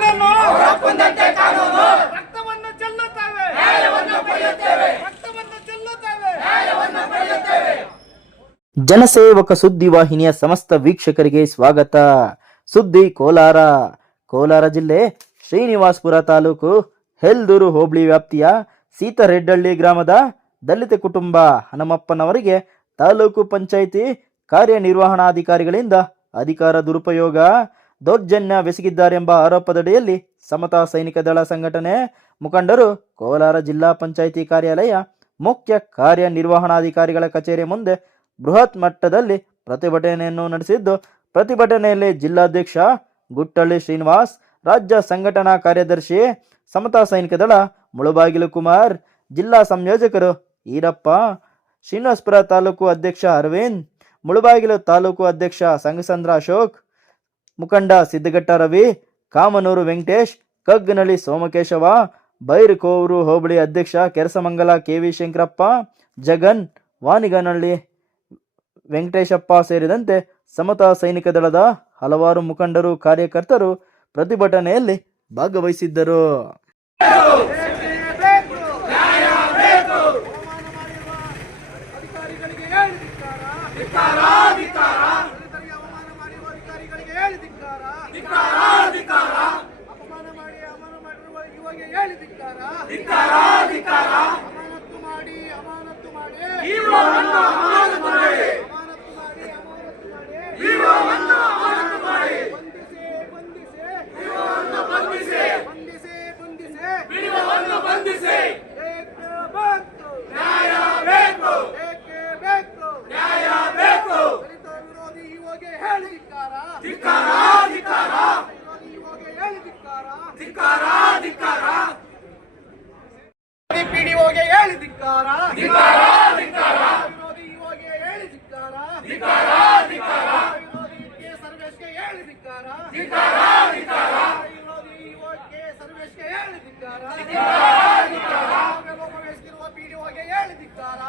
ಕಾನೂನು. ಒಪ್ಪಂದಂತೆ ಕಾನೂನು. ರಕ್ತವನ್ನು ಚೆಲ್ಲುತ್ತೇವೆ. ನ್ಯಾಯವನ್ನು ಪಡೆಯುತ್ತೇವೆ. ರಕ್ತವನ್ನು ಚೆಲ್ಲುತ್ತೇವೆ. ನ್ಯಾಯವನ್ನು ಪಡೆಯುತ್ತೇವೆ. ಜನಸೇವಕ ಸುದ್ದಿ ವಾಹಿನಿಯ ಸಮಸ್ತ ವೀಕ್ಷಕರಿಗೆ ಸ್ವಾಗತ. ಸುದ್ದಿ ಕೋಲಾರ. ಕೋಲಾರ ಜಿಲ್ಲೆ ಶ್ರೀನಿವಾಸಪುರ ತಾಲೂಕು ಹೆಲ್ದೂರು ಹೋಬಳಿ ವ್ಯಾಪ್ತಿಯ ಸೀತರೆಡ್ಡಳ್ಳಿ ಗ್ರಾಮದ ದಲಿತ ಕುಟುಂಬ ಹನುಮಪ್ಪನವರಿಗೆ ತಾಲೂಕು ಪಂಚಾಯಿತಿ ಕಾರ್ಯನಿರ್ವಹಣಾಧಿಕಾರಿಗಳಿಂದ ಅಧಿಕಾರ ದುರುಪಯೋಗ. ದೌರ್ಜನ್ಯವೆಸಗಿದ್ದಾರೆಂಬ ಆರೋಪದಡಿಯಲ್ಲಿ ಸಮತಾ ಸೈನಿಕ ದಳ ಸಂಘಟನೆ ಮುಖಂಡರು ಕೋಲಾರ ಜಿಲ್ಲಾ ಪಂಚಾಯಿತಿ ಕಾರ್ಯಾಲಯ ಮುಖ್ಯ ಕಾರ್ಯನಿರ್ವಹಣಾಧಿಕಾರಿಗಳ ಕಚೇರಿ ಮುಂದೆ ಬೃಹತ್ ಮಟ್ಟದಲ್ಲಿ ಪ್ರತಿಭಟನೆಯನ್ನು ನಡೆಸಿದ್ದು, ಪ್ರತಿಭಟನೆಯಲ್ಲಿ ಜಿಲ್ಲಾಧ್ಯಕ್ಷ ಗುಟ್ಟಳ್ಳಿ ಶ್ರೀನಿವಾಸ್, ರಾಜ್ಯ ಸಂಘಟನಾ ಕಾರ್ಯದರ್ಶಿ ಸಮತಾ ಸೈನಿಕ ದಳ ಮುಳುಬಾಗಿಲು ಕುಮಾರ್, ಜಿಲ್ಲಾ ಸಂಯೋಜಕರು ಈರಪ್ಪ, ಶ್ರೀನಿವಾಸ್ಪುರ ತಾಲೂಕು ಅಧ್ಯಕ್ಷ ಅರವಿಂದ್, ಮುಳುಬಾಗಿಲು ತಾಲೂಕು ಅಧ್ಯಕ್ಷ ಸಂಘಸಂದ್ರ ಅಶೋಕ್ ಮುಖಂಡ ಸಿದ್ದಘಟ್ಟ ರವಿ ಕಾಮನೂರು ವೆಂಕಟೇಶ್, ಕಗ್ಗನಳ್ಳಿ ಸೋಮಕೇಶವ, ಬೈರಕೋವರು ಹೋಬಳಿ ಅಧ್ಯಕ್ಷ ಕೆರಸಮಂಗಲ ಕೆವಿ ಶಂಕರಪ್ಪ, ಜಗನ್ ವಾನಿಗನಹಳ್ಳಿ ವೆಂಕಟೇಶಪ್ಪ ಸೇರಿದಂತೆ ಸಮತಾ ಸೈನಿಕ ದಳದ ಹಲವಾರು ಮುಖಂಡರು, ಕಾರ್ಯಕರ್ತರು ಪ್ರತಿಭಟನೆಯಲ್ಲಿ ಭಾಗವಹಿಸಿದ್ದರು. ಹೇಳಿ ಧಿಕ್ಕಾರ. ಅಮಾನತ್ತು ಮಾಡಿ ಅಮಾನತ್ತು ಮಾಡಿ ಅಮಾನತ್ತು ಮಾಡಿ ಅಮಾನತ್ತು ಮಾಡಿ ಬಂಧಿಸಿ ಬಂಧಿಸಿ ಬಂಧಿಸಿ ಬಂಧಿಸಿ ಏಕೆ ಬೇಕು ನ್ಯಾಯ ಬೇಕು ಏಕೆ ಬೇಕು ನ್ಯಾಯ ಬೇಕು ದಲಿತ ವಿರೋಧಿ ಇವಾಗೆ ಹೇಳಿ ಧಿಕ್ಕಾರ ಧಿಕ್ಕಾರ ಧಿಕ್ಕಾರ ವಿರೋಧಿ ಇವಾಗೆ ಹೇಳಿ ಧಿಕ್ಕಾರ ಧಿಕ್ಕಾರ ಧಿಕ್ಕಾರ ಪಿಡಿಒಗೆ ಹೇಳಿ ಧಿಕ್ಕಾರ ಧಿಕ್ಕಾರ ಧಿಕ್ಕಾರ ವಿರೋಧಿ ಇವಾಗೆ ಹೇಳಿ ಧಿಕ್ಕಾರ ವಿರೋಧಿ ಕೆ ಸರ್ವೇಶ್ಗೆ ಹೇಳಿ ಧಿಕ್ಕಾರ ವಿರೋಧಿ ಯುವಕ್ಕೆ ಸರ್ವೇಶ್ಗೆ ಹೇಳಿ ಧಿಕ್ಕಾರ ಲೋಪವೆಸಗಿರುವ ಪಿಡಿಒಗೆ ಹೇಳಿ ಧಿಕ್ಕಾರ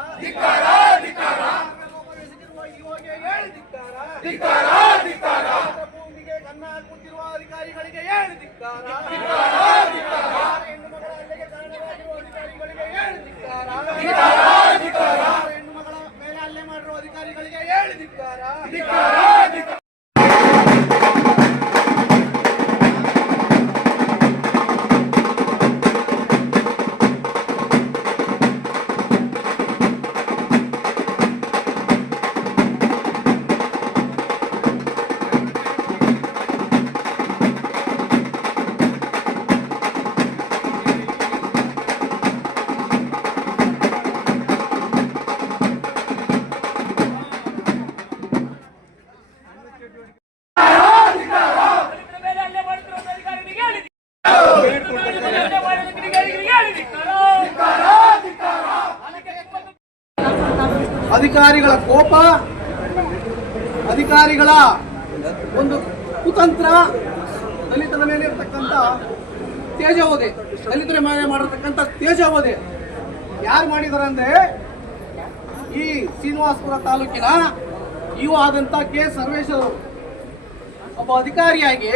ಅಧಿಕಾರಿಗಳ ಕೋಪ, ಅಧಿಕಾರಿಗಳ ಒಂದು ಕುತಂತ್ರ, ದಲಿತರ ಮೇಲೆ ಇರತಕ್ಕಂಥ ತೇಜೋವಧೆ, ದಲಿತರ ಮೇಲೆ ಮಾಡಿರ್ತಕ್ಕಂಥ ತೇಜವೋದೆ ಯಾರು ಮಾಡಿದಾರೆ ಅಂದ್ರೆ ಈ ಶ್ರೀನಿವಾಸಪುರ ತಾಲೂಕಿನ ಇವು ಆದಂತ ಕೆ ಸರ್ವೇಶ್ವರು ಒಬ್ಬ ಅಧಿಕಾರಿಯಾಗಿ